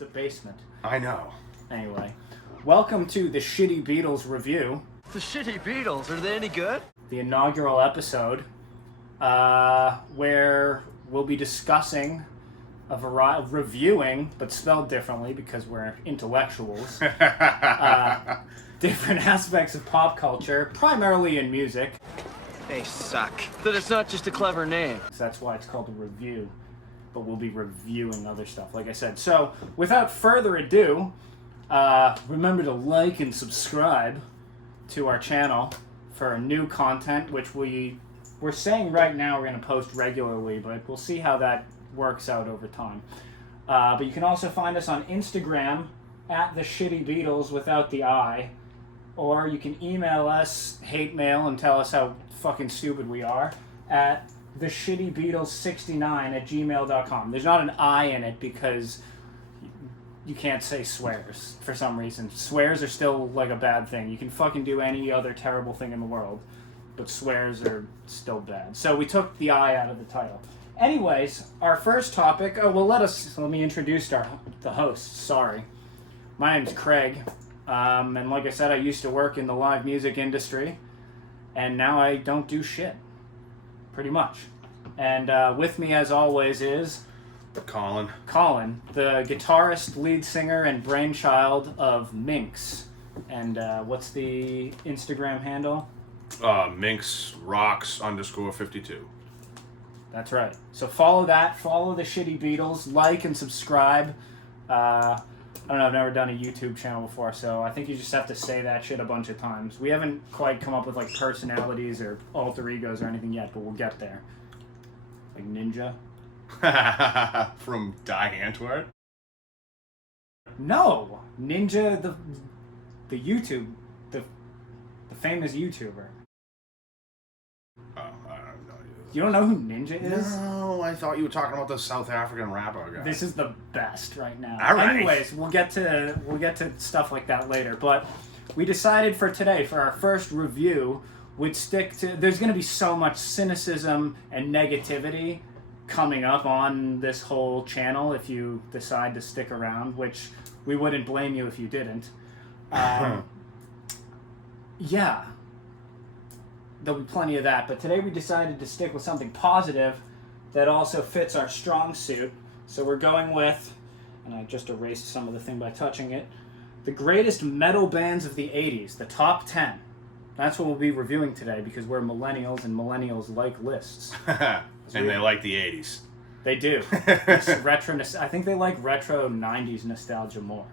It's a basement. I know. Anyway, welcome to the Shitty Beatles Revue. The Shitty Beatles, are they any good? The inaugural episode, where we'll be discussing a variety of reviewing, but spelled differently because we're intellectuals, different aspects of pop culture, primarily in music. They suck. That it's not just a clever name. So that's why it's called a review, but we'll be reviewing other stuff, like I said. So, without further ado, remember to like and subscribe to our channel for new content, which we're saying right now we're going to post regularly, but we'll see how that works out over time. But you can also find us on Instagram at the Shitty Beatles without the I, or you can email us hate mail and tell us how fucking stupid we are at theshittybeatles69@gmail.com. There's not an I in it because you can't say swears for some reason. Swears are still like a bad thing. You can fucking do any other terrible thing in the world, but swears are still bad. So we took the I out of the title. Anyways, our first topic. Let me introduce the host. Sorry, my name's Craig, and like I said, I used to work in the live music industry, and now I don't do shit, pretty much. And with me, as always, is Colin, the guitarist, lead singer, and brainchild of Minx. And what's the Instagram handle? Minx Rocks _52. That's right. So follow that. Follow the Shitty Beatles. Like and subscribe. I don't know. I've never done a YouTube channel before, so I think you just have to say that shit a bunch of times. We haven't quite come up with like personalities or alter egos or anything yet, but we'll get there. Like Ninja. From Die Antwoord? No, Ninja, the YouTube, the famous YouTuber. Oh, I don't know. You don't know who Ninja is? No, I thought you were talking about the South African rapper guy. This is the best right now. All right. Anyways, we'll get to stuff like that later. But we decided for today, for our first review, we'd stick to. There's going to be so much cynicism and negativity coming up on this whole channel if you decide to stick around, which we wouldn't blame you if you didn't. Yeah. There'll be plenty of that, but today we decided to stick with something positive that also fits our strong suit. So we're going with, and I just erased some of the thing by touching it, the greatest metal bands of the 80s, the top 10. That's what we'll be reviewing today because we're millennials and millennials like lists. And they like the 80s. They do. It's retro. I think they like retro 90s nostalgia more.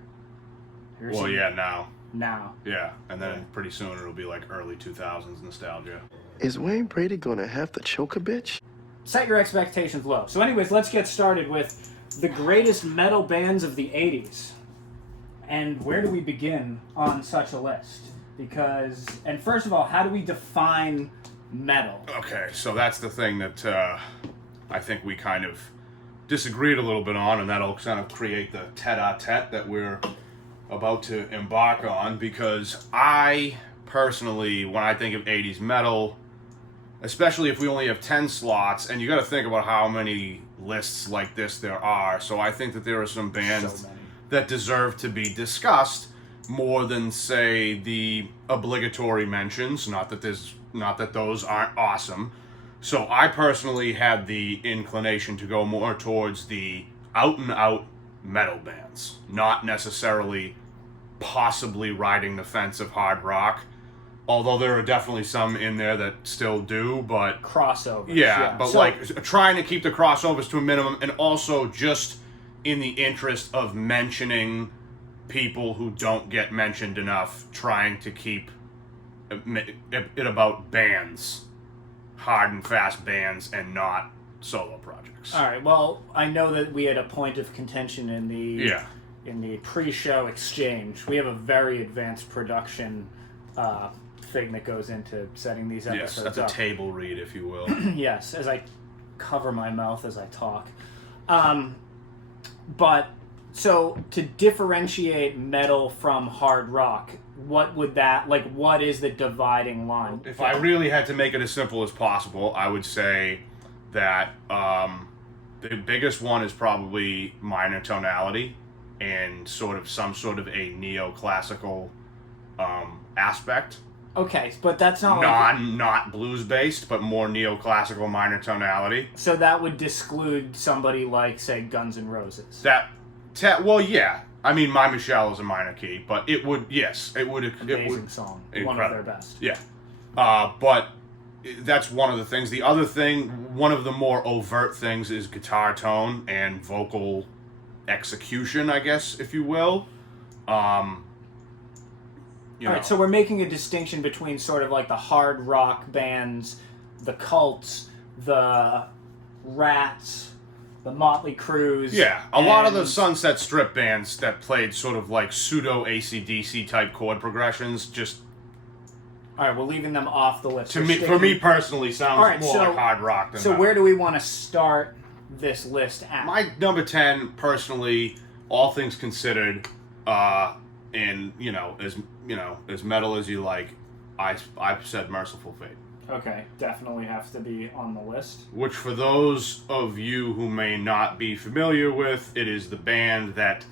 Yeah, now. Now. Yeah, and then pretty soon it'll be like early 2000s nostalgia. Is Wayne Brady gonna have to choke a bitch? Set your expectations low. So anyways, let's get started with the greatest metal bands of the 80s. And where do we begin on such a list? Because, and first of all, how do we define metal? Okay, so that's the thing that I think we kind of disagreed a little bit on, and that'll kind of create the tete-a-tete that we're about to embark on, because I personally, when I think of 80s metal, especially if we only have 10 slots, and you got to think about how many lists like this there are, so I think that there are some bands that deserve to be discussed more than, say, the obligatory mentions. Not that those aren't awesome. So I personally had the inclination to go more towards the out-and-out metal bands, not necessarily possibly riding the fence of hard rock, although there are definitely some in there that still do, but crossovers. Yeah, but so, like trying to keep the crossovers to a minimum, and also just in the interest of mentioning people who don't get mentioned enough, trying to keep it about bands, hard and fast bands, and not solo projects. All right. Well, I know that we had a point of contention in the pre-show exchange. We have a very advanced production thing that goes into setting these episodes up. Yes, that's a table read, if you will. Yes, as I cover my mouth as I talk. But so to differentiate metal from hard rock, what would that, like, what is the dividing line? If I really had to make it as simple as possible, I would say that the biggest one is probably minor tonality. and some sort of a neoclassical aspect. Okay, but that's not like... Not blues based, but more neoclassical minor tonality. So that would disclude somebody like, say, Guns N' Roses. Well, yeah. I mean, My Michelle is a minor key, but it would. Amazing song. Incredible. One of their best. Yeah. But that's one of the things. The other thing, one of the more overt things, is guitar tone and vocal execution, I guess, if you will. Alright, so we're making a distinction between sort of like the hard rock bands, the Cults, the Rats, the Motley Crues. Yeah, a lot of the Sunset Strip bands that played sort of like pseudo AC/DC type chord progressions just... Alright, we're leaving them off the list. For me personally, sounds more like hard rock than where do we want to start this list at? My number 10, personally, all things considered, and as metal as you like, I've said Merciful Fate. Okay, definitely has to be on the list. Which, for those of you who may not be familiar with, it is the band that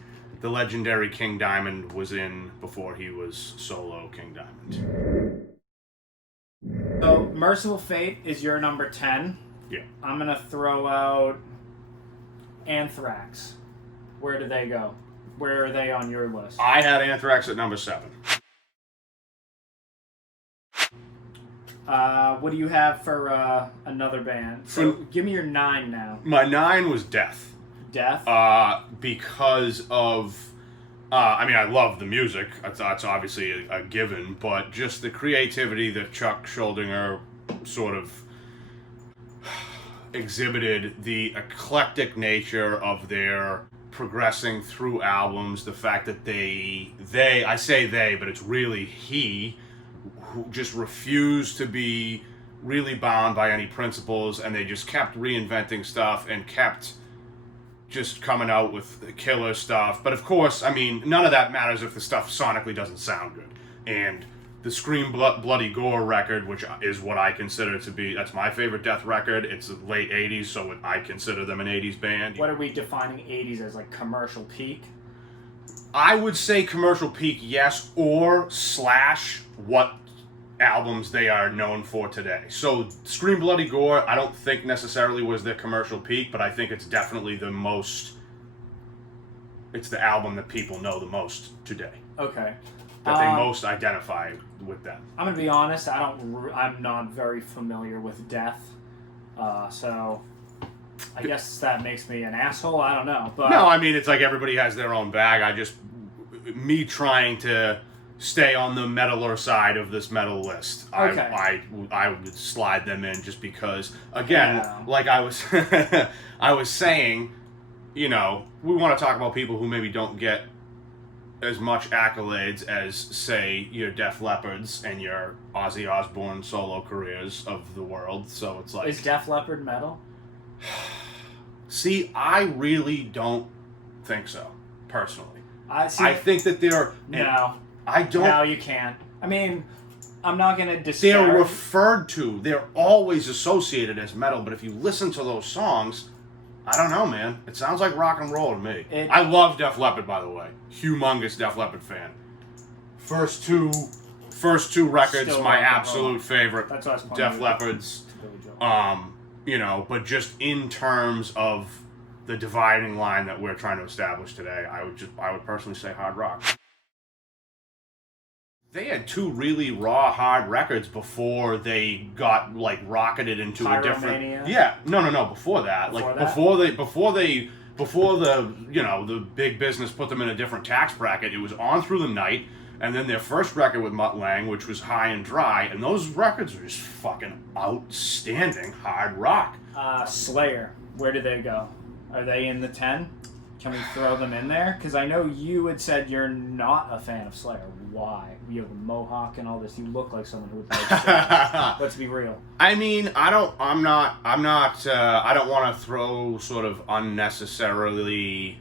the legendary King Diamond was in before he was solo King Diamond. So, Merciful Fate is your number 10. Yeah. I'm going to throw out Anthrax. Where do they go? Where are they on your list? I had Anthrax at number 7. What do you have for another band? So give me your 9 now. My 9 was Death. Death? Because of... I love the music. That's obviously a given, but just the creativity that Chuck Schuldiner sort of exhibited, the eclectic nature of their progressing through albums, the fact that I say they, but it's really he, who just refused to be really bound by any principles, and they just kept reinventing stuff and kept just coming out with killer stuff. But of course, I mean, none of that matters if the stuff sonically doesn't sound good. And the Scream Bloody Gore record, which is what I consider to be, that's my favorite Death record. It's the late 80s, so I consider them an 80s band. What are we defining 80s as, like commercial peak? I would say commercial peak, yes, or / what albums they are known for today. So Scream Bloody Gore, I don't think necessarily was their commercial peak, but I think it's definitely it's the album that people know the most today. Okay. That they most identify with them. I'm gonna be honest, I'm not very familiar with Death, so I guess that makes me an asshole. I don't know, but no, I mean, it's like everybody has their own bag. Me trying to stay on the metaler side of this metal list. Okay. I would slide them in just because, again, like I was I was saying, we want to talk about people who maybe don't get as much accolades as, say, your Def Leppards and your Ozzy Osbourne solo careers of the world. So it's like, is Def Leppard metal? See, I really don't think so, personally. I think that they're... No. I don't... No, you can't. I mean, I'm not going to disparage... They're referred to. They're always associated as metal, but if you listen to those songs, I don't know, man. It sounds like rock and roll to me. I love Def Leppard, by the way. Humongous Def Leppard fan. First two records, Still my rock and absolute roll. favorite. That's what I was Def Leppard's. But just in terms of the dividing line that we're trying to establish today, I would personally say hard rock. They had 2 really raw, hard records before they got rocketed into a different. Pyromania? Yeah, no, before that, before the big business put them in a different tax bracket. It was On Through the Night, and then their first record with Mutt Lange, which was High and Dry, and those records were just fucking outstanding hard rock. Slayer, where do they go? Are they in the 10? Can we throw them in there? Because I know you had said you're not a fan of Slayer. Why? You have a mohawk and all this. You look like someone who would like Slayer. Let's be real. I mean, I don't want to throw sort of unnecessarily,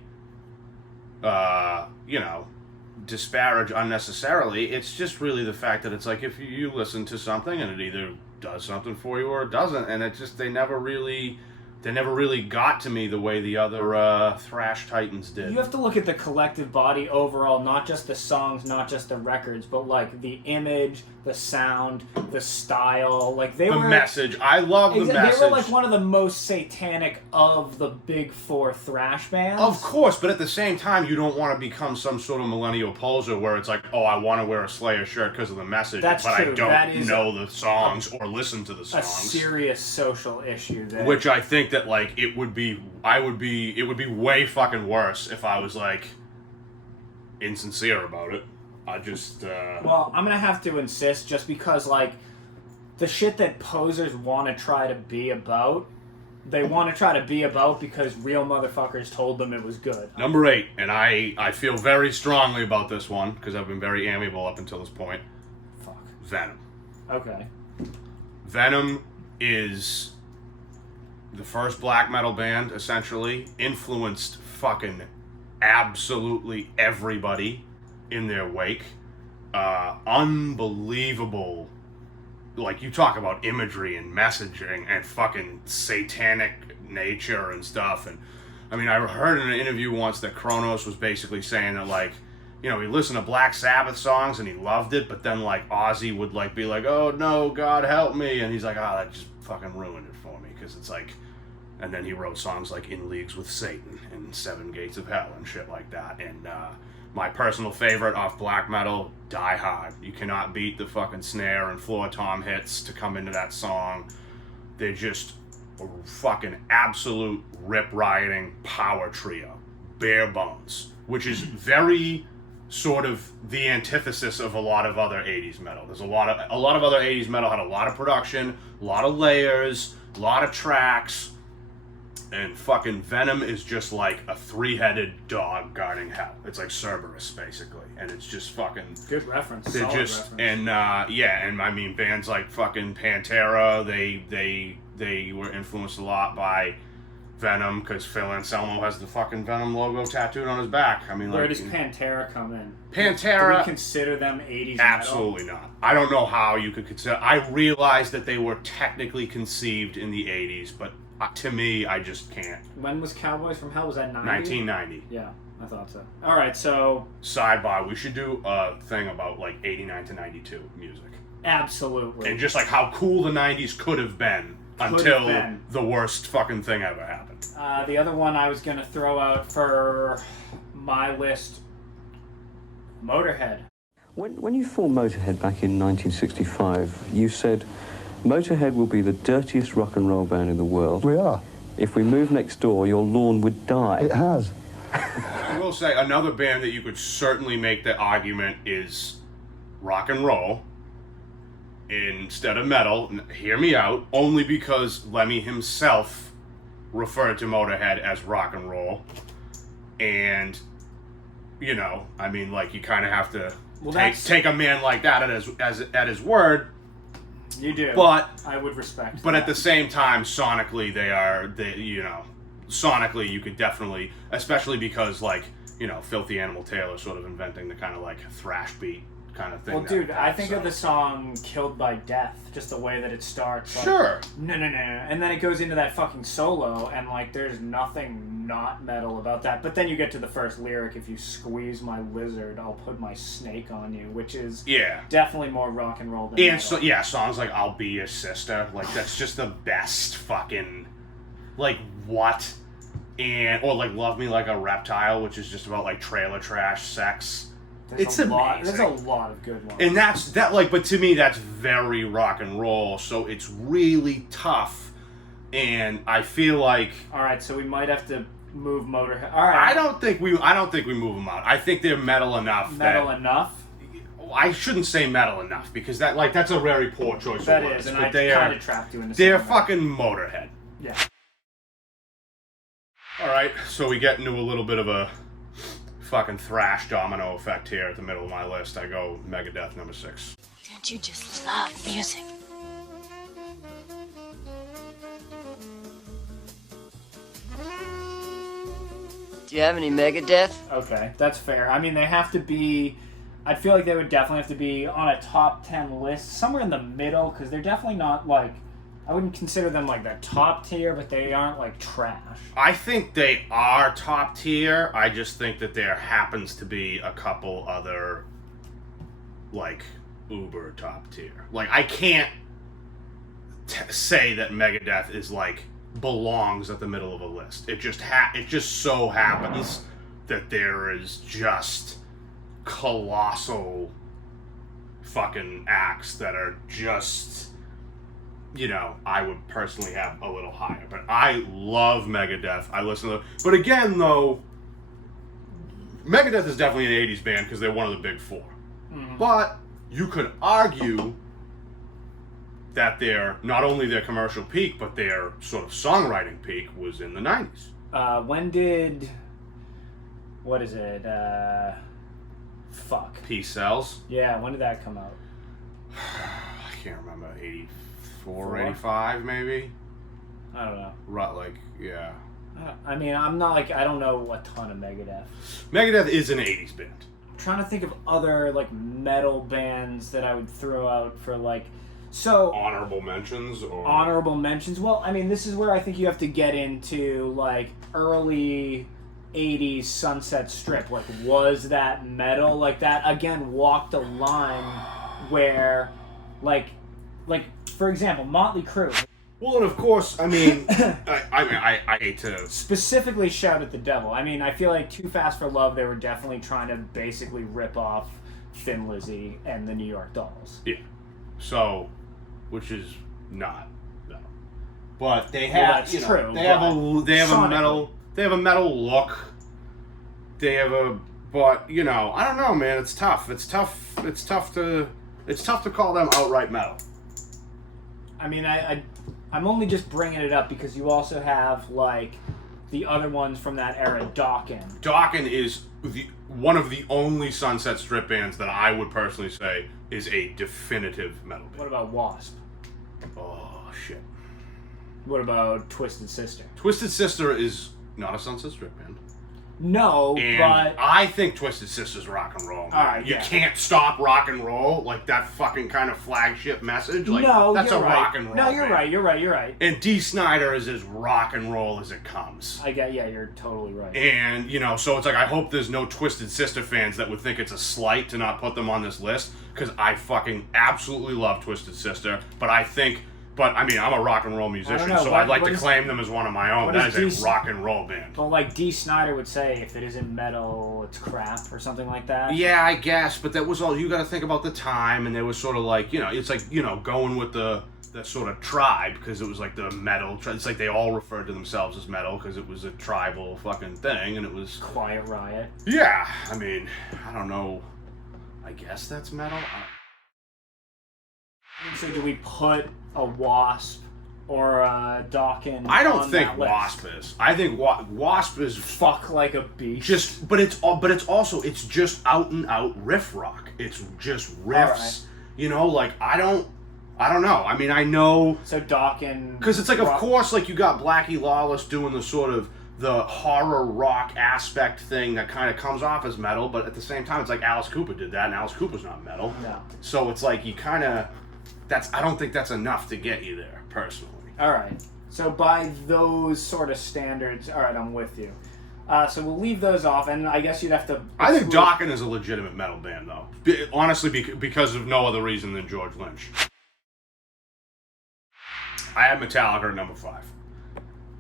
disparage unnecessarily. It's just really the fact that it's like if you listen to something and it either does something for you or it doesn't, and it just they never really they never really got to me the way the other thrash titans did. You have to look at the collective body overall, not just the songs, not just the records, but like the image, the sound, the style. Like they the were message. I love the message. They were like one of the most satanic of the big four thrash bands. Of course, but at the same time, you don't want to become some sort of millennial poser where it's like, oh, I want to wear a Slayer shirt because of the message, That's but true. I don't know the songs or listen to the songs. A serious social issue there. Which I think that like it would be way fucking worse if I was like insincere about it. I just Well, I'm gonna have to insist just because like the shit that posers want to try to be about, they want to try to be about because real motherfuckers told them it was good. Number 8, and I feel very strongly about this one because I've been very amiable up until this point. Fuck. Venom. Okay. Venom is the first black metal band, essentially, influenced fucking absolutely everybody in their wake. Unbelievable. Like, you talk about imagery and messaging and fucking satanic nature and stuff. And, I mean, I heard in an interview once that Kronos was basically saying that, like, you know, he listened to Black Sabbath songs and he loved it, but then, like, Ozzy would, like, be like, oh, no, God help me. And he's like, oh, that just fucking ruined it for me. Because it's like... And then he wrote songs like In Leagues with Satan and Seven Gates of Hell and shit like that. And my personal favorite off black metal, Die Hard. You cannot beat the fucking snare and floor tom hits to come into that song. They're just a fucking absolute rip-rioting power trio. Bare bones. Which is very sort of the antithesis of a lot of other 80s metal. There's a lot of other 80s metal had a lot of production, a lot of layers, a lot of tracks. And fucking Venom is just like a 3-headed dog guarding hell. It's like Cerberus, basically. And it's just fucking... Good reference. They're Solid just... reference. And, yeah, and I mean, bands like fucking Pantera, they were influenced a lot by Venom, because Phil Anselmo has the fucking Venom logo tattooed on his back. I mean, like... Where does Pantera come in? Pantera... Do we consider them 80s Absolutely metal? not. I don't know how you could consider... I realize that they were technically conceived in the 80s, but... to me, I just can't. When was Cowboys from Hell? Was that 90? 1990. Yeah, I thought so. All right, so... Sidebar, we should do a thing about, like, 89 to 92 music. Absolutely. And just, like, how cool the 90s could have been until the worst fucking thing ever happened. The other one I was going to throw out for my list, Motorhead. When you formed Motorhead back in 1965, you said... Motorhead will be the dirtiest rock and roll band in the world. We are. If we move next door, your lawn would die. It has. I will say, another band that you could certainly make the argument is rock and roll instead of metal. Hear me out. Only because Lemmy himself referred to Motorhead as rock and roll. And, you know, I mean, like, you kind of have to take a man like that at his word. You do. But I would respect But that. at the same time, sonically, sonically you could definitely, especially because, like, you know, Filthy Animal Taylor sort of inventing the kind of, like, thrash beat kind of thing. Well, dude, I think of the song Killed by Death, just the way that it starts. Like, Sure. No. And then it goes into that fucking solo, and, like, there's nothing not metal about that. But then you get to the first lyric, if you squeeze my lizard, I'll put my snake on you, which is definitely more rock and roll than And metal. so, yeah, songs like I'll Be Your Sister, like, that's just the best fucking, like, what? Or, like, Love Me Like a Reptile, which is just about, like, trailer trash sex. It's amazing. There's a lot of good ones. And but to me, that's very rock and roll, so it's really tough, and I feel like... Alright, so we might have to move Motorhead. Alright. I don't think we move them out. I think they're metal enough. Enough? I shouldn't say metal enough, because that's a very poor choice of words. That is, and I kind of trapped you in the They're same fucking Motorhead. Yeah. Alright, so we get into a little bit of a fucking thrash domino effect here at the middle of my list. I go Megadeth number 6. Don't you just love music? Do you have any Megadeth? Okay, that's fair. I mean, they have to be... I feel like they would definitely have to be on a top 10 list, somewhere in the middle, because they're definitely not, like, I wouldn't consider them like the top tier, but they aren't like trash. I think they are top tier. I just think that there happens to be a couple other, like, uber top tier. Like, I can't say that Megadeth is, like, belongs at the middle of a list. It just so happens that there is just colossal fucking acts that are just, you know, I would personally have a little higher. But I love Megadeth. I listen to them. But again, though, Megadeth is definitely an 80s band because they're one of the big four. Mm-hmm. But you could argue that not only their commercial peak, but their sort of songwriting peak was in the 90s. When did... What is it? Fuck. Peace Sells? Yeah, when did that come out? I can't remember. 84, 85 maybe? I don't know. Like, yeah. I mean, I'm not like... I don't know a ton of Megadeth. Megadeth is an 80s band. I'm trying to think of other, like, metal bands that I would throw out for, like... So... Honorable mentions? Or... Honorable mentions? Well, I mean, this is where I think you have to get into, like, early 80s Sunset Strip. Like, was that metal? Like, that, again, walked a line where, like, for example, Motley Crue. Well, and of course, I mean, I hate to... Specifically Shout at the Devil. I mean, I feel like Too Fast for Love, they were definitely trying to basically rip off Thin Lizzy and the New York Dolls. Yeah. So, which is not metal. But they have, that's true, they have a metal look. They have a, but, you know, I don't know, man, it's tough. It's tough to call them outright metal. I mean, I'm only just bringing it up because you also have, like, the other ones from that era, Dokken. Dokken is one of the only Sunset Strip bands that I would personally say is a definitive metal band. What about Wasp? Oh, shit. What about Twisted Sister? Twisted Sister is not a Sunset Strip band. No, and but... I think Twisted Sister's rock and roll. Alright, you can't stop rock and roll, like that fucking kind of flagship message. Like, no, that's you're a right. rock and roll. No, you're band. right. You're right. And Dee Snider is as rock and roll as it comes. Yeah, you're totally right. And, you know, so it's like, I hope there's no Twisted Sister fans that would think it's a slight to not put them on this list, because I fucking absolutely love Twisted Sister, but I mean, I'm a rock and roll musician, I'd like to claim them as one of my own. That is a rock and roll band. Well, like Dee Snider would say, if it isn't metal, it's crap, or something like that. Yeah, I guess, but that was all, you gotta think about the time, and there was sort of like, you know, it's like, you know, going with the sort of tribe, because it was like the metal, it's like they all referred to themselves as metal, because it was a tribal fucking thing, and it was... Quiet Riot. Yeah, I mean, I don't know, I guess that's metal? So do we put a Wasp or a Dokken? I don't think Wasp is. I think Wasp is fuck like a beast. But it's just out and out riff rock. It's just riffs. Right. You know, like I don't know. I mean, I know. So Dokken. Because it's like, of course, like you got Blackie Lawless doing the sort of the horror rock aspect thing that kind of comes off as metal, but at the same time, it's like Alice Cooper did that, and Alice Cooper's not metal. No. So it's like you kind of. I don't think that's enough to get you there, personally. All right. So by those sort of standards, all right, I'm with you. So we'll leave those off, and I guess you'd have to... I think Dokken is a legitimate metal band, though. Honestly, because of no other reason than George Lynch. I have Metallica at number 5.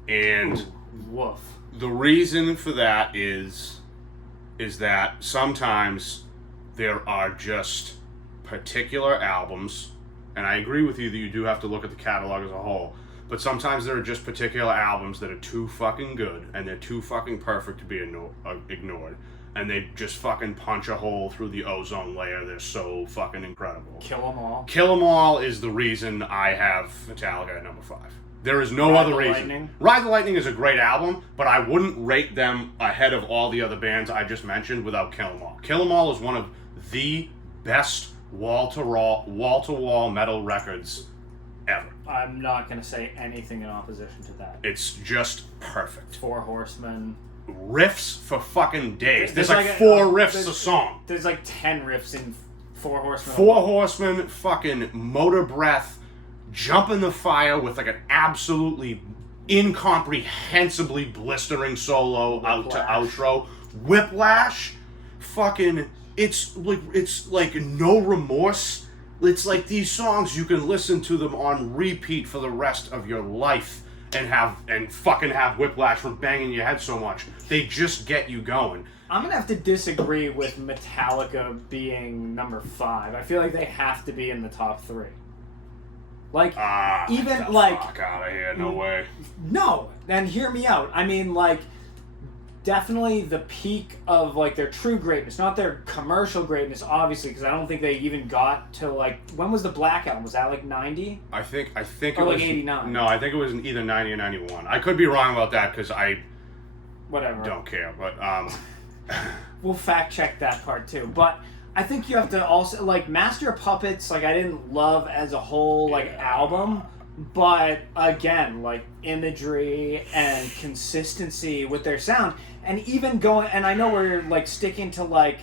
And... Ooh, woof. The reason for that is that sometimes there are just particular albums... And I agree with you that you do have to look at the catalog as a whole. But sometimes there are just particular albums that are too fucking good and they're too fucking perfect to be ignored. And they just fucking punch a hole through the ozone layer. They're so fucking incredible. Kill 'Em All. Kill 'Em All is the reason I have Metallica at number 5. There is no other reason. Lightning. Ride the Lightning is a great album, but I wouldn't rate them ahead of all the other bands I just mentioned without Kill 'Em All. Kill 'Em All is one of the best wall-to-wall metal records ever. I'm not going to say anything in opposition to that. It's just perfect. 4 Horsemen. Riffs for fucking days. There's like 4 riffs a song. There's like 10 riffs in 4 Horsemen. 4 Horsemen, fucking Motor Breath, Jump in the Fire with like an absolutely incomprehensibly blistering solo out to outro. Whiplash, fucking, it's like No Remorse. It's like these songs you can listen to them on repeat for the rest of your life and fucking have whiplash from banging your head so much. They just get you going. I'm gonna have to disagree with Metallica being number 5. I feel like they have to be in the top 3. Like, even get the like, fuck out of here, no way. No, and hear me out. I mean, like, definitely the peak of like their true greatness, not their commercial greatness, obviously, because I don't think they even got to like, when was the Black Album? Was that like 90? I think Or it like was 89. No, I think it was either 90 or 91. I could be wrong about that because I Whatever. don't care, but We'll fact check that part too. But I think you have to also, like, Master of Puppets, like, I didn't love as a whole, like, album. But, again, like, imagery and consistency with their sound. And even going, and I know we're, like, sticking to, like,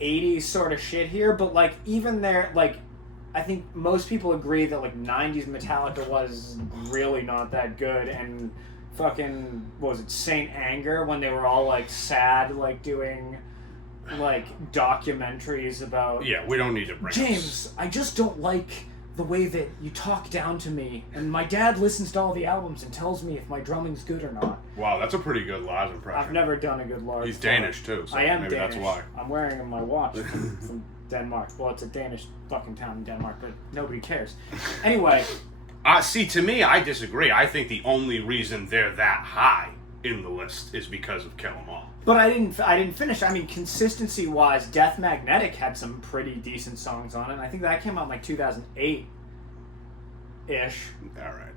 80s sort of shit here, but, like, even their, like, I think most people agree that, like, 90s Metallica was really not that good. And fucking, what was it, Saint Anger, when they were all, like, sad, like, doing, like, documentaries about... yeah, we don't need to bring James, I just don't like the way that you talk down to me, and my dad listens to all the albums and tells me if my drumming's good or not. Wow, that's a pretty good Lars impression. I've never done a good Lars. He's Danish too, so I am maybe Danish. that's why. I'm wearing my watch from Denmark. Well, it's a Danish fucking town in Denmark, but nobody cares. Anyway. See, to me, I disagree. I think the only reason they're that high in the list is because of Kill 'Em All. But I didn't finish. I mean, consistency-wise, Death Magnetic had some pretty decent songs on it. I think that came out in like 2008-ish. All right.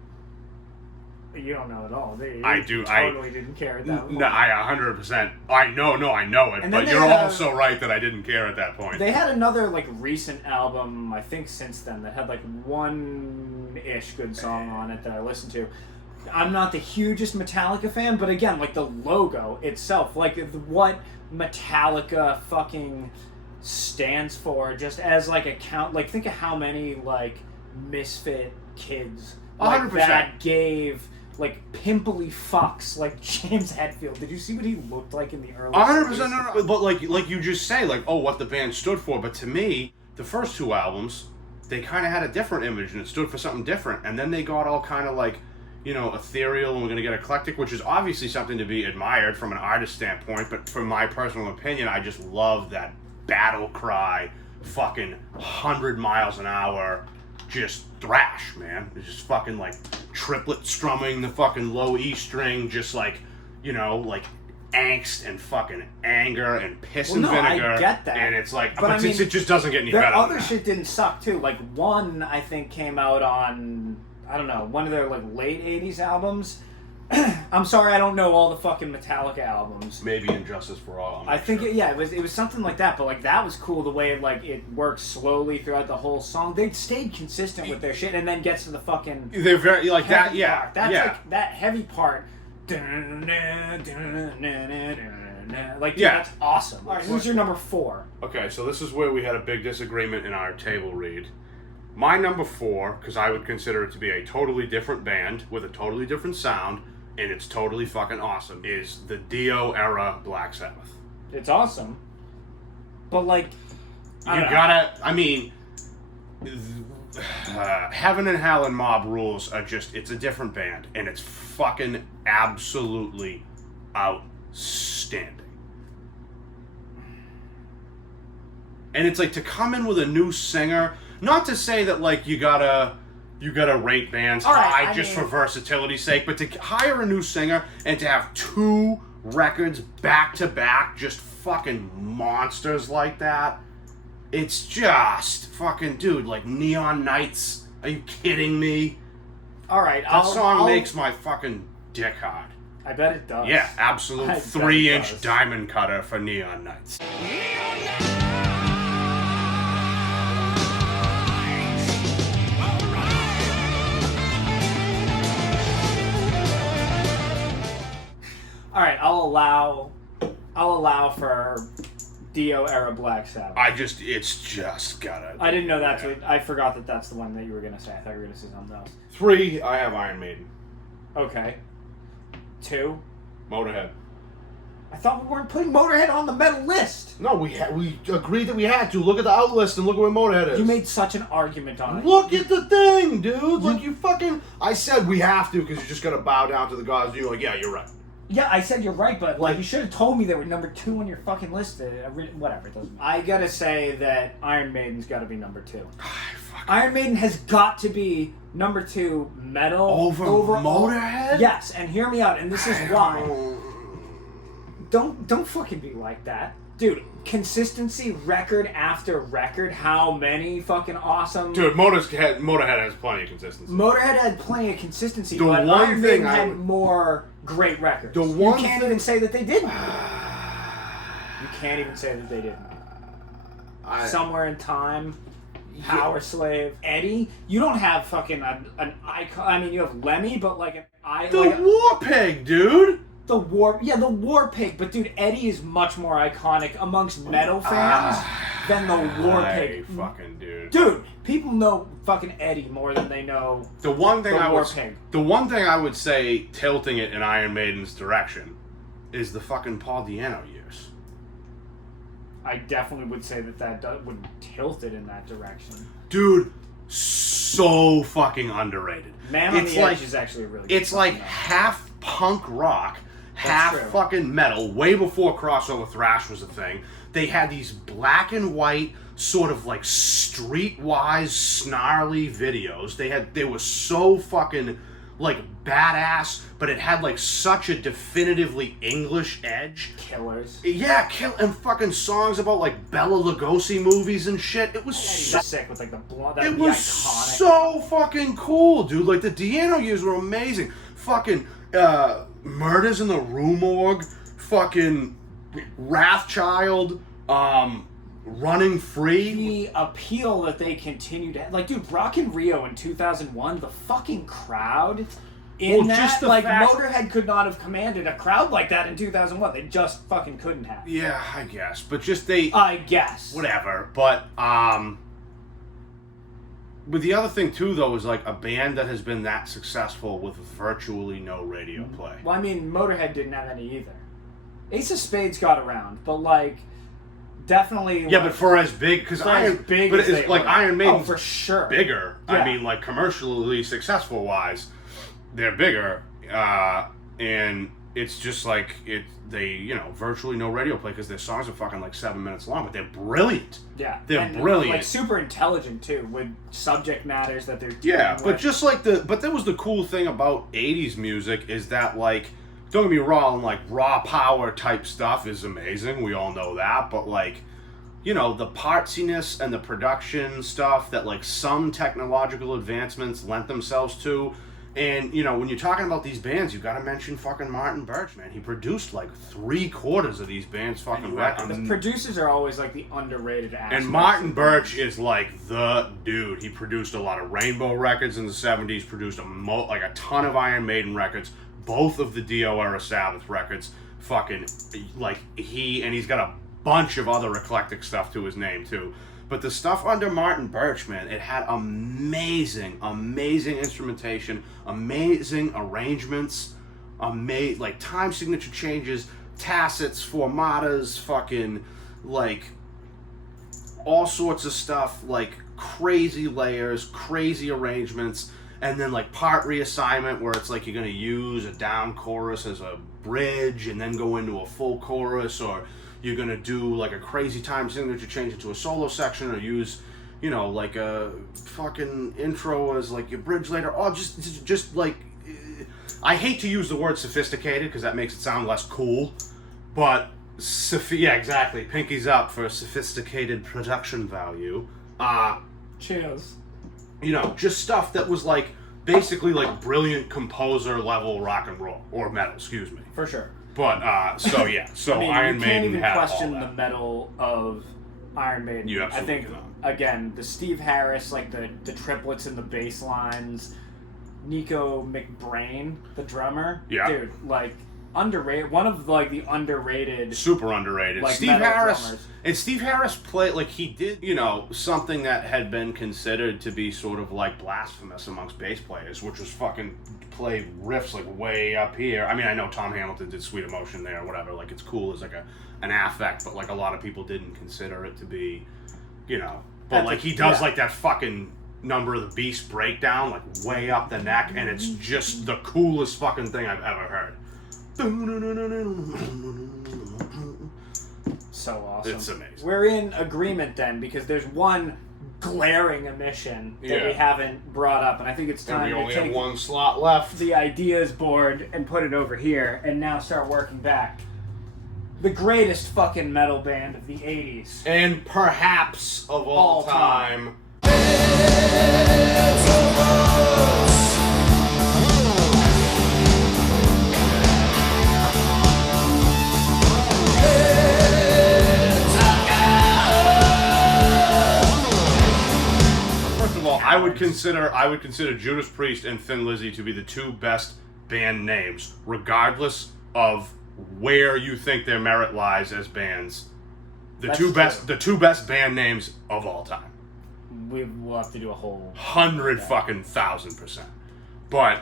You don't know at all. I do. Totally didn't care at that point. No, I 100%. I know it. And But then you're they had also right that I didn't care at that point. They had another like recent album, I think, since then that had like one-ish good song on it that I listened to. I'm not the hugest Metallica fan, but again, like the logo itself, like what Metallica fucking stands for, just as like a count. Like think of how many like misfit kids like 100%. that gave like pimply fucks like James Hetfield. Did you see what he looked like in the early 100%. 70s? No. But like you just say, like, oh, what the band stood for. But to me, the first two albums, they kind of had a different image and it stood for something different. And then they got all kind of like, you know, ethereal and we're going to get eclectic, which is obviously something to be admired from an artist standpoint. But from my personal opinion, I just love that battle cry, fucking 100 miles an hour, just thrash, man. It's just fucking like triplet strumming the fucking low E string, just like, you know, like angst and fucking anger and piss and vinegar. I get that. And it's like, but I mean, it just doesn't get any their better. Other shit didn't suck too. Like one, I think, came out on, I don't know, one of their like late 80s albums. I'm sorry, I don't know all the fucking Metallica albums. Maybe Injustice for All. I think it was something like that, but like that was cool the way it worked slowly throughout the whole song. They stayed consistent with their shit, and then gets to the fucking. They're very like that, yeah. Part. That's yeah. like that heavy part. Like yeah, that's awesome. All right, who's your number 4? Okay, so this is where we had a big disagreement in our table read. My number 4, because I would consider it to be a totally different band with a totally different sound, and it's totally fucking awesome, is the Dio era Black Sabbath. It's awesome. But, like... Heaven and Hell and Mob Rules are just, it's a different band, and it's fucking absolutely outstanding. And it's like, to come in with a new singer, not to say that, like, you gotta rate bands high for versatility's sake, but to hire a new singer and to have 2 records back to back, just fucking monsters like that, it's just fucking, dude, like Neon Nights. Are you kidding me? All right, that song makes my fucking dick hard. I bet it does. Yeah, absolute 3-inch diamond cutter for Neon Nights. All right, I'll allow for Dio era Black Sabbath. It's just gotta. I didn't know that's what. I forgot that that's the one that you were gonna say. I thought you were gonna say something else. 3, I have Iron Maiden. Okay. 2. Motorhead. I thought we weren't putting Motorhead on the metal list. No, we agreed that we had to. Look at the out list and look where Motorhead is. You made such an argument on it. Look at the thing, dude. Like, you fucking... I said we have to because you just got to bow down to the gods. You're like, yeah, you're right. Yeah, I said you're right, but like you should have told me they were number 2 on your fucking list. Whatever, it doesn't. I gotta say that Iron Maiden's got to be number 2. Iron Maiden has got to be number 2 metal over Motorhead. Yes, and hear me out, and this is why. Don't fucking be like that, dude. Consistency, record after record. How many fucking awesome? Dude, Motorhead has plenty of consistency. Motorhead had plenty of consistency, The but one Iron thing Maiden I had would- more great records. The one you can't thing- even say that they didn't. You can't even say that they didn't. Somewhere in Time, Power Slave, Eddie. You don't have fucking an icon. I mean, you have Lemmy, but like The War Pig, dude. the War Pig. But dude, Eddie is much more iconic amongst metal fans than the War Pig. Fucking dude. Dude, people know fucking Eddie more than they know The one thing the War Pig. The one thing I would say tilting it in Iron Maiden's direction is the fucking Paul Di'Anno years. I definitely would say that would tilt it in that direction. Dude, so fucking underrated. Man on the Edge is actually a really good It's like song, though. half punk rock, half true. fucking metal, way before crossover thrash was a thing. They had these black and white, sort of like streetwise, snarly videos. They were so fucking like badass, but it had like such a definitively English edge. Killers. Yeah, and fucking songs about like Bela Lugosi movies and shit. It was Eddie's so, sick with like the blood. it was iconic. so fucking cool, dude. Like the Di'Anno years were amazing. Fucking Murders in the Rue Morgue, fucking Wrathchild, Running Free. The appeal that they continue to have. Like, dude, Rock in Rio in 2001, the fucking crowd in Well, that, just the like, fact- Motorhead could not have commanded a crowd like that in 2001. They just fucking couldn't have. Yeah, I guess, but just I guess. whatever. But but the other thing too, though, is like a band that has been that successful with virtually no radio play. Well, I mean, Motorhead didn't have any either. Ace of Spades got around, but, like, definitely... Yeah, like, but for as big, because Iron, big but as it's they like were. Iron Maiden's for sure. bigger. Yeah. I mean, like commercially successful wise, they're bigger, and it's just like they virtually no radio play because their songs are fucking like 7 minutes long, but they're brilliant. Yeah. They're and, brilliant. Like, super intelligent, too, with subject matters that they're dealing Yeah, with. but just like but that was the cool thing about 80s music is that, like, don't get me wrong, like raw power type stuff is amazing. We all know that, but like, the partsiness and the production stuff that like some technological advancements lent themselves to. And, when you're talking about these bands, you gotta mention fucking Martin Birch, man. He produced like 3/4 of these bands' fucking records. The producers are always, like, the underrated aspects. And Martin Birch is like the dude. He produced a lot of Rainbow records in the 70s, produced a ton of Iron Maiden records, both of the Dio era Sabbath records. Fucking, like, he's got a bunch of other eclectic stuff to his name too. But the stuff under Martin Birch, man, it had amazing instrumentation, amazing arrangements, like time signature changes, tacits, formatas, fucking, like, all sorts of stuff, like crazy layers, crazy arrangements, and then like part reassignment where it's like you're gonna use a down chorus as a bridge and then go into a full chorus, or you're gonna do like a crazy time signature change into a solo section, or use, like a fucking intro as like your bridge later. Oh, just like, I hate to use the word sophisticated because that makes it sound less cool, but yeah, exactly. Pinkies up for sophisticated production value. Cheers. Just stuff that was like basically like brilliant composer level rock and roll or metal, excuse me. For sure. But so yeah, so I mean, Iron you Maiden can't even had question all the that. metal of Iron Maiden. You absolutely I think cannot. again, the Steve Harris, like the triplets and the bass lines, Nico McBrain, the drummer. Yeah. Dude, like underrated. One of like the underrated. Super underrated. Like, Steve metal Harris. drummers. And Steve Harris played, like, he did, you know, something that had been considered to be sort of, like, blasphemous amongst bass players, which was fucking play riffs, like, way up here. I mean, I know Tom Hamilton did Sweet Emotion there or whatever. Like, it's cool as, like, an affect, but, like, a lot of people didn't consider it to be, you know. But, like, he does, like, that fucking Number of the Beast breakdown, like, way up the neck, and it's just the coolest fucking thing I've ever heard. So awesome. It's amazing. We're in agreement then, because there's one glaring omission that we haven't brought up, and I think it's And time we to only have take one slot left. the ideas board and put it over here, and now start working back. The greatest fucking metal band of the 80s. And perhaps of all time. I would consider Judas Priest and Thin Lizzy to be the two best band names, regardless of where you think their merit lies as bands. The two best band names of all time. We'll have to do a whole 1,000%. But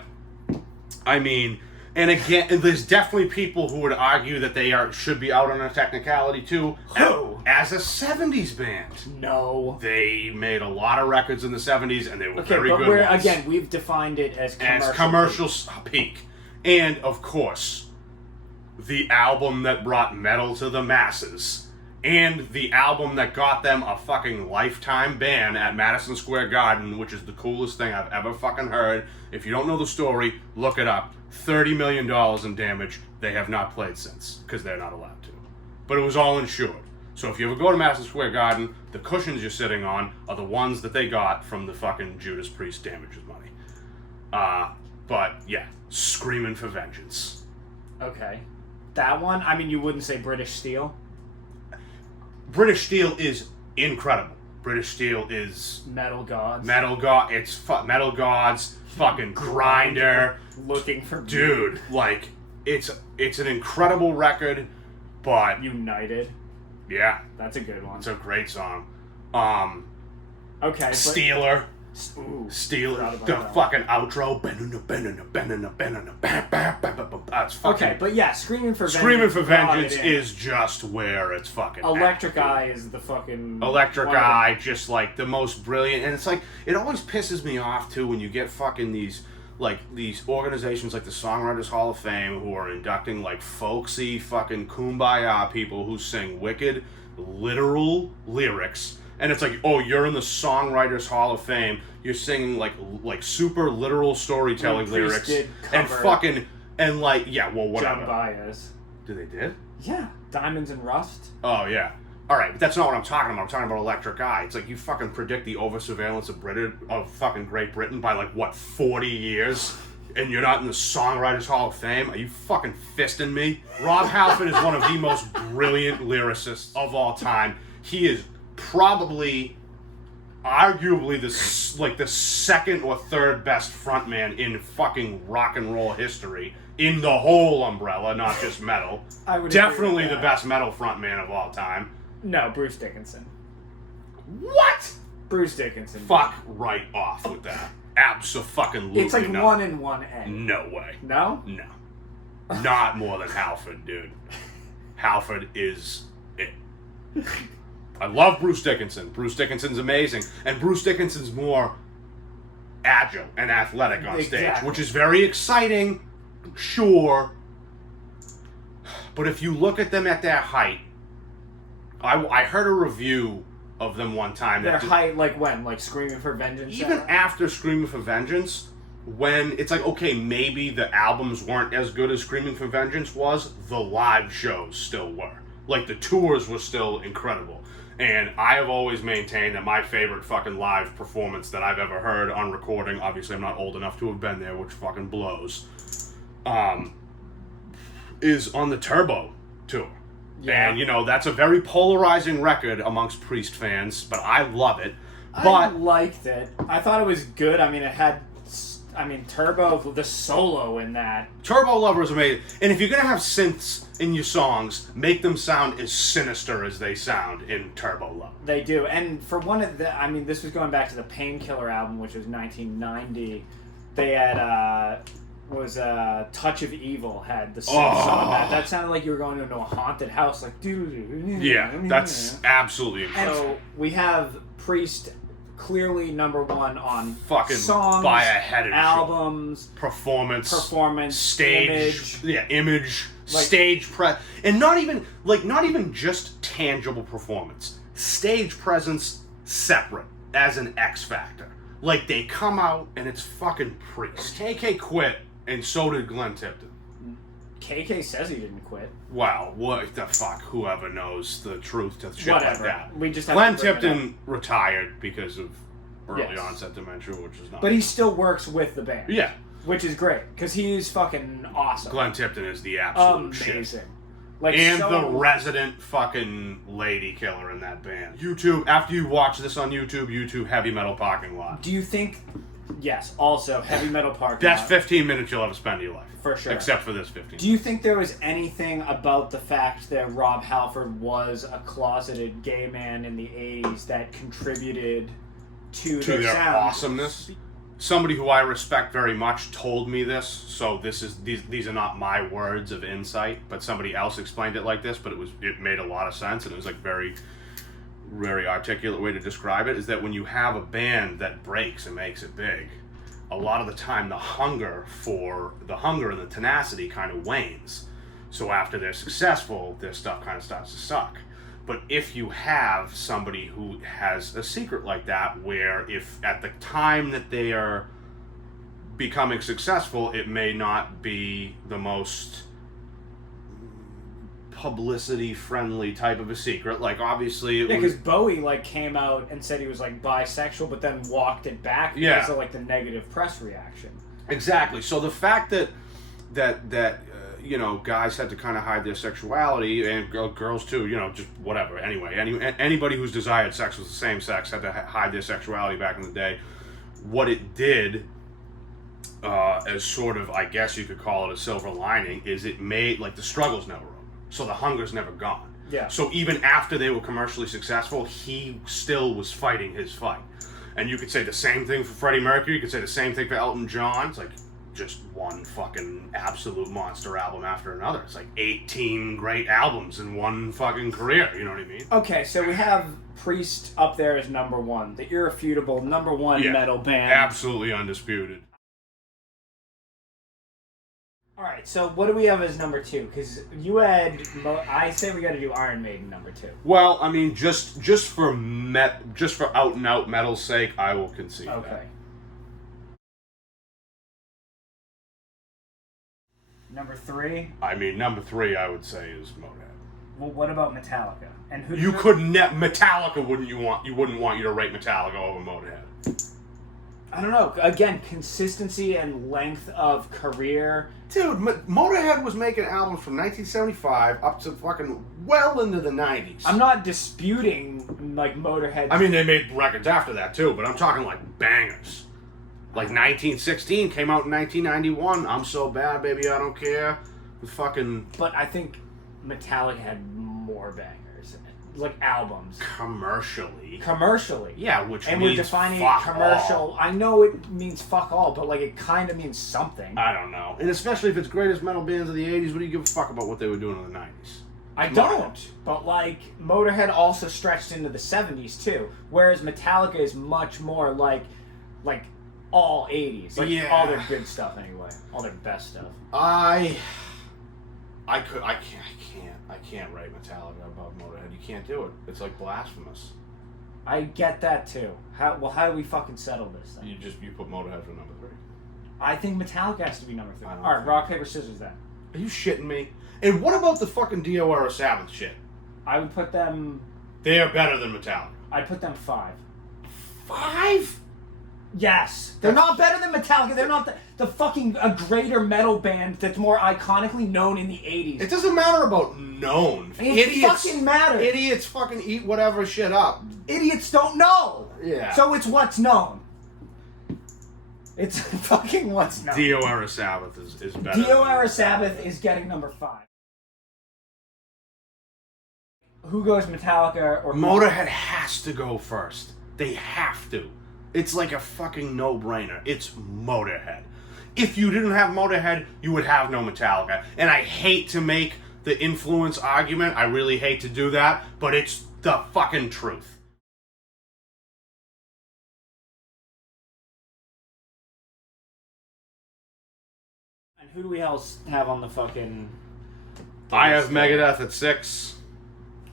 I mean, and again, there's definitely people who would argue that they should be out on a technicality too. Who? As a 70s band. No. They made a lot of records in the 70s, and they were very but good ones. again, we've defined it as commercial. As commercial peak. And, of course, the album that brought metal to the masses, and the album that got them a fucking lifetime ban at Madison Square Garden, which is the coolest thing I've ever fucking heard. If you don't know the story, look it up. $30 million in damage. They have not played since, because they're not allowed to. But it was all insured. So if you ever go to Madison Square Garden, the cushions you're sitting on are the ones that they got from the fucking Judas Priest damages money. But, yeah, Screaming for Vengeance. Okay. That one, I mean, you wouldn't say British Steel? British Steel is incredible. British Steel is... Metal Gods. Metal Gods, fucking Grinder. Looking for... Dude, like, it's an incredible record, but... United. Yeah. That's a good one. It's a great song. Okay. Steeler. Ooh, Steeler. The fucking outro. That's fucking... Okay, but yeah, Screaming for Vengeance. Screaming for Vengeance is just where it's fucking... Electric Eye is the fucking... Electric Eye, just like the most brilliant. And it's like, it always pisses me off too when you get fucking these organizations like the Songwriters Hall of Fame who are inducting like folksy fucking kumbaya people who sing wicked literal lyrics, and it's like, oh, you're in the Songwriters Hall of Fame, you're singing like super literal storytelling lyrics and fucking and like, yeah, well, whatever. John Baez. They did? Yeah, Diamonds and Rust. Oh yeah. All right, but that's not what I'm talking about. I'm talking about Electric Eye. It's like you fucking predict the over-surveillance of fucking Great Britain by like, what, 40 years? And you're not in the Songwriters Hall of Fame? Are you fucking fisting me? Rob Halford is one of the most brilliant lyricists of all time. He is probably, arguably, the second or third best frontman in fucking rock and roll history. In the whole umbrella, not just metal. I would definitely agree with the that. best metal frontman of all time. No, Bruce Dickinson. What? Bruce Dickinson. Fuck right off with that. Abso-fucking-lutely It's like not. 1 and 1A. No way. No? No. Not more than Halford, dude. Halford is it. I love Bruce Dickinson. Bruce Dickinson's amazing. And Bruce Dickinson's more agile and athletic on stage, Exactly. which is very exciting, sure. But if you look at them at their height, I heard a review of them one time. Their height, like when? Like Screaming for Vengeance? Even after Screaming for Vengeance, when it's like, okay, maybe the albums weren't as good as Screaming for Vengeance was, the live shows still were. Like, the tours were still incredible. And I have always maintained that my favorite fucking live performance that I've ever heard on recording, obviously I'm not old enough to have been there, which fucking blows, is on the Turbo tour. Yeah. And, you know, that's a very polarizing record amongst Priest fans, but I love it. But I liked it. I thought it was good. I mean, it had... I mean, Turbo, the solo in that. Turbo Lover is amazing. And if you're going to have synths in your songs, make them sound as sinister as they sound in Turbo Lover. They do. And for one of the, I mean, this was going back to the Painkiller album, which was 1990. They had, Touch of Evil had the synths on that. That sounded like you were going into a haunted house, like, dude. Yeah, that's absolutely incredible. So we have Priest clearly number one on fucking songs, by a head and albums, performance, stage, image, like, stage and not even just tangible performance, stage presence separate as an X factor. Like, they come out and it's fucking Priest. KK quit, and so did Glenn Tipton. KK says he didn't quit. Wow, what the fuck? Whoever knows the truth to shit Whatever. like that. We just have Glenn to bring Tipton retired because of early Yes. onset dementia, which is not. But he still works with the band. Yeah. Which is great, because he's fucking awesome. Glenn Tipton is the absolute Amazing. shit. Like, And so, the resident fucking lady killer in that band. YouTube, after you watch this on YouTube, Heavy Metal Parking Lot. do you think... Yes, also, Heavy Metal Park. Best 15 minutes you'll ever spend in your life. For sure. Except for this 15 Do you think there was anything about the fact that Rob Halford was a closeted gay man in the 80s that contributed to to their sound? awesomeness. Somebody who I respect very much told me this, so these are not my words of insight, but somebody else explained it like this, but it made a lot of sense, and it was like very, very articulate way to describe it, is that when you have a band that breaks and makes it big, a lot of the time the hunger and the tenacity kind of wanes. So after they're successful, their stuff kind of starts to suck. But if you have somebody who has a secret like that, where if at the time that they are becoming successful, it may not be the most publicity-friendly type of a secret. Like, obviously... Yeah, because Bowie, like, came out and said he was, like, bisexual, but then walked it back because of, like, the negative press reaction. Exactly. So the fact that guys had to kind of hide their sexuality, and girls too, just whatever. Anyway, anybody who's desired sex with the same sex had to hide their sexuality back in the day. What it did, as sort of, I guess you could call it a silver lining, is it made, like, the struggle's never over. So the hunger's never gone. Yeah. So even after they were commercially successful, he still was fighting his fight. And you could say the same thing for Freddie Mercury, you could say the same thing for Elton John. It's like just one fucking absolute monster album after another. It's like 18 great albums in one fucking career, you know what I mean? Okay, so we have Priest up there as number one, the irrefutable number one metal band. Absolutely undisputed. Alright, so what do we have as number two? Because you had... I say we gotta do Iron Maiden number two. Well, I mean, just for out and out metal's sake, I will concede. Okay. That. Number three? I mean, number three, I would say, is Motorhead. Well, what about Metallica? And who? You couldn't. Metallica wouldn't want you to rate Metallica over Motorhead. I don't know. Again, consistency and length of career. Dude, Motorhead was making albums from 1975 up to fucking well into the 90s. I'm not disputing, like, Motorhead. I mean, they made records after that, too, but I'm talking, like, bangers. Like, 1916 came out in 1991. I'm So Bad, Baby, I Don't Care. The fucking... But I think Metallica had more bangers. Like, albums. Commercially. Yeah, which and means we're defining fuck commercial. all. I know it means fuck all, but, like, it kind of means something. I don't know. And especially if it's greatest metal bands of the 80s, what do you give a fuck about what they were doing in the 90s? I don't. But, like, Motorhead also stretched into the 70s, too. Whereas Metallica is much more like all 80s. Like, all their good stuff, anyway. All their best stuff. I can't rate Metallica above Motorhead. You can't do it. It's like blasphemous. I get that, too. How do we fucking settle this thing? You put Motorhead for number 3. I think Metallica has to be number 3. I don't Alright, think- rock, paper, scissors, then. Are you shitting me? And what about the fucking Dio era Sabbath shit? I would put them... They are better than Metallica. I'd put them 5. 5? Yes. They're not better than Metallica. They're not the fucking a greater metal band that's more iconically known in the 80s. It doesn't matter about known. It fucking matters. Idiots fucking eat whatever shit up. Idiots don't know. Yeah. So it's what's known. It's fucking what's number? Dio Era Sabbath is better. Dio Era Sabbath is getting number 5. Who goes Metallica or Motorhead has to go first. They have to. It's like a fucking no-brainer. It's Motorhead. If you didn't have Motorhead, you would have no Metallica. And I hate to make the influence argument. I really hate to do that, but it's the fucking truth. And who do we else have on the fucking... I have Megadeth at 6.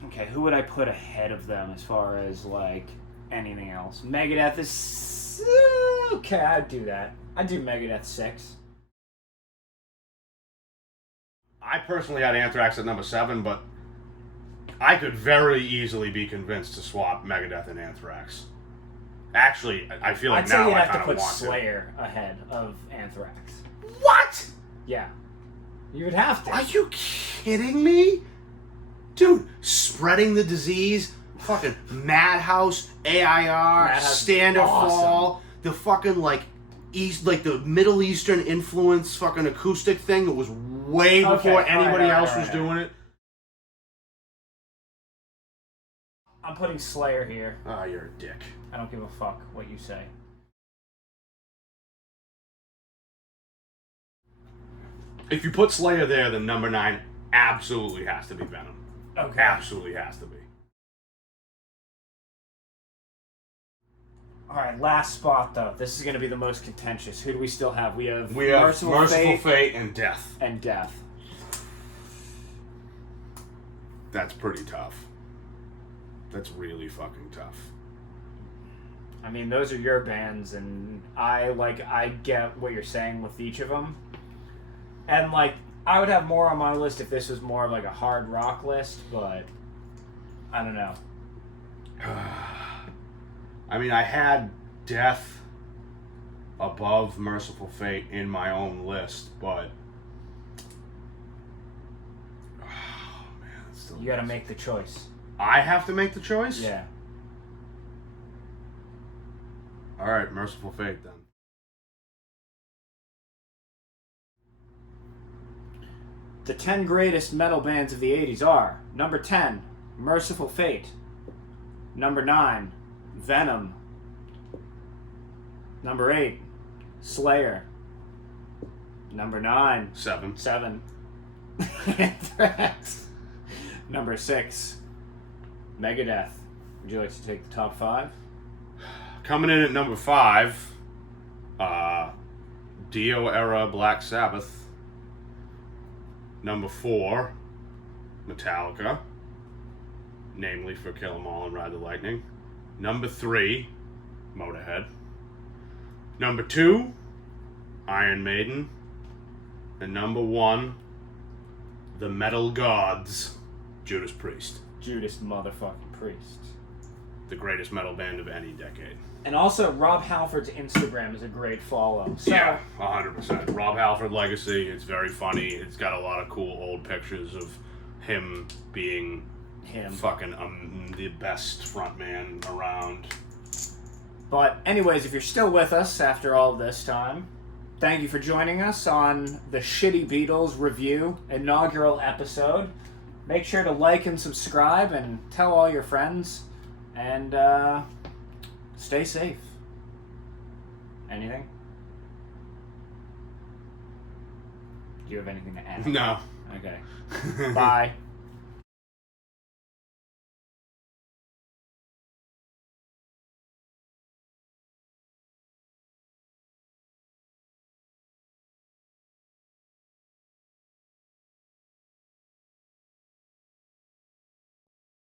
Okay, who would I put ahead of them as far as, like, anything else? Megadeth is... Okay, I'd do that. I'd do Megadeth 6. I personally had Anthrax at number 7, but I could very easily be convinced to swap Megadeth and Anthrax. Actually, I feel like I'd say now you'd I have to kind of put want Slayer ahead of Anthrax. What? Yeah. You would have to. Are you kidding me? Dude, spreading the disease, fucking Madhouse, AIR, Madhouse Stand or awesome. Fall, the fucking the Middle Eastern influence fucking acoustic thing that was way before anybody else was doing it. I'm putting Slayer here. Ah, you're a dick. I don't give a fuck what you say. If you put Slayer there, then number 9 absolutely has to be Venom. Okay. Absolutely has to be. Alright, last spot though. This is going to be the most contentious. Who do we still have? We have Merciful Fate and Death. and Death. That's pretty tough. That's really fucking tough. I mean, those are your bands, and I get what you're saying with each of them. And, like, I would have more on my list if this was more of, like, a hard rock list, but I don't know. I mean, I had Death above Merciful Fate in my own list, but... Oh, man, it's still... You gotta make the choice. I have to make the choice? Yeah. Alright, Merciful Fate, then. The 10 greatest metal bands of the 80s are: number 10, Merciful Fate. Number 9, Venom. Number 8, Slayer. Number 9, 7. Anthrax. Number 6, Megadeth. Would you like to take the top 5? Coming in at number 5, Dio Era Black Sabbath. Number 4, Metallica, namely for Kill 'Em All and Ride the Lightning. Number 3, Motorhead. Number 2, Iron Maiden. And number 1, the metal gods, Judas Priest. Judas motherfucking Priest. The greatest metal band of any decade. And also, Rob Halford's Instagram is a great follow. So, Yeah, 100%. Rob Halford Legacy, it's very funny. It's got a lot of cool old pictures of him being fucking the best frontman around. But anyways, if you're still with us after all this time, thank you for joining us on the Shitty Beatles Revue inaugural episode. Make sure to like and subscribe and tell all your friends. And stay safe. Anything? Do you have anything to add? No. Okay. Bye.